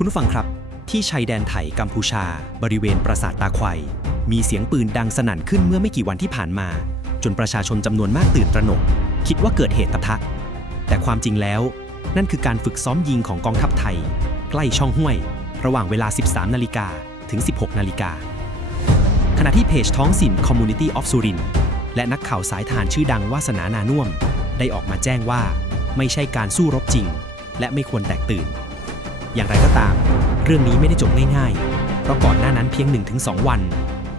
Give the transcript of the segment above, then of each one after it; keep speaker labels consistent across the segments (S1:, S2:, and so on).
S1: คุณผู้ฟังครับ ที่ชายแดนไทยกัมพูชา บริเวณปราสาทตาควายมีเสียงปืนดังสนั่นขึ้นเมื่อไม่กี่วันที่ผ่านมา จนประชาชนจำนวนมากตื่นตระหนก คิดว่าเกิดเหตุปะทะ แต่ความจริงแล้ว นั่นคือการฝึกซ้อมยิงของกองทัพไทย ใกล้ช่องห้วย ระหว่างเวลา 13 นาฬิกาถึง 16 นาฬิกาขณะที่เพจท้องถิ่น Community of Surin และนักข่าวสายทารชื่อดังวาสนานานุ่ม ได้ออกมาแจ้งว่า ไม่ใช่การสู้รบจริง และไม่ควรแตกตื่น อย่างไรก็ตาม เรื่องนี้ไม่ได้จบง่ายๆ เพราะก่อนหน้านั้นเพียง 1-2 วัน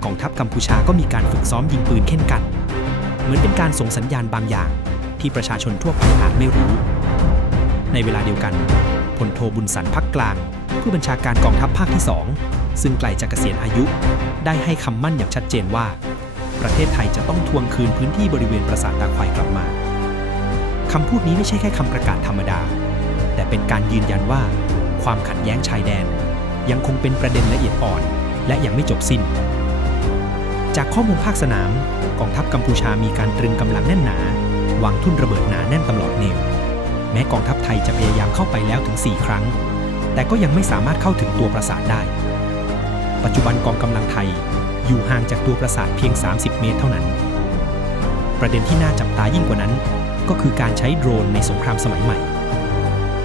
S1: กองทัพกัมพูชาก็มีการฝึกซ้อมยิงปืนเข่นกัน เหมือนเป็นการส่งสัญญาณบางอย่าง ที่ประชาชนทั่วไปอาจไม่รู้ ในเวลาเดียวกันพลโทบุญสันพักกลาง ผู้บัญชาการกองทัพภาคที่ 2 ซึ่งไกลจากเกษียณอายุ ได้ให้คำมั่นอย่างชัดเจนว่า ประเทศไทยจะต้องทวงคืนพื้นที่บริเวณปราสาทตาควายกลับมาคำพูดนี้ไม่ใช่แค่คำประกาศธรรมดา แต่เป็นการยืนยันว่า ความขัดแย้งชายแดน ยังคงเป็นประเด็นละเอียดอ่อน และยังไม่จบสิ้น จากข้อมูลภาคสนาม กองทัพกัมพูชามีการตรึงกำลังแน่นหนาวางทุ่นระเบิดหนาแน่นตลอดแนว แม้กองทัพไทยจะพยายามเข้าไปแล้วถึง 4 ครั้ง แต่ก็ยังไม่สามารถเข้าถึงตัวปราสาทได้ ปัจจุบันกองกำลังไทยอยู่ห่างจากตัวปราสาทเพียง 30 เมตรเท่านั้น ประเด็นที่น่าจับตายิ่งกว่านั้น ก็คือการใช้โดรนในสงครามสมัยใหม่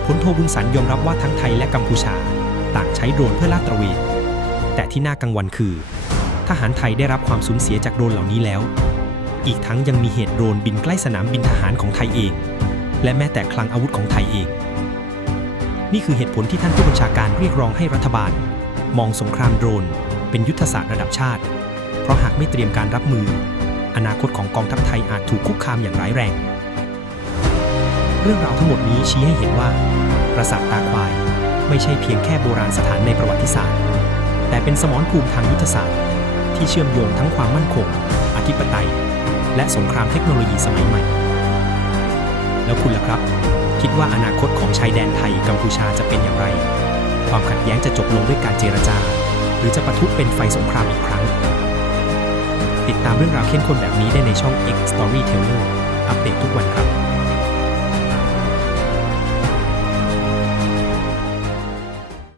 S1: พลโทบุญสันยอมรับว่าทั้งไทยและกัมพูชา ต่างใช้โดรนเพื่อลาดตระเวน แต่ที่น่ากังวลคือ ทหารไทยได้รับความสูญเสียจากโดรนเหล่านี้แล้ว อีกทั้งยังมีเหตุโดรนบินใกล้สนามบินทหารของไทยเอง และแม้แต่คลังอาวุธของไทยเอง นี่คือเหตุผลที่ท่านผู้บัญชาการเรียกร้องให้รัฐบาล มองสงครามโดรน เป็นยุทธศาสตร์ระดับชาติ เพราะหากไม่เตรียมการรับมือ อนาคตของกองทัพไทยอาจถูกคุกคามอย่างร้ายแรง เรื่องราวทั้งหมดนี้ชี้ให้เห็นว่า ปราสาทตาควาย ไม่ใช่เพียงแค่โบราณสถานในประวัติศาสตร์ แต่เป็นสมรภูมิทางยุทธศาสตร์ ที่เชื่อมโยงทั้งความมั่นคง อธิปไตย และสงครามเทคโนโลยีสมัยใหม่ แล้วคุณล่ะครับ คิดว่าอนาคตของชายแดนไทยกัมพูชาจะเป็นอย่างไร ความขัดแย้งจะจบลงด้วยการเจรจา หรือจะปะทุเป็นไฟสงครามอีกครั้ง ติดตามเรื่องราวเข้มข้นแบบนี้ได้ในช่อง X Storyteller อัปเดตทุกวันครับ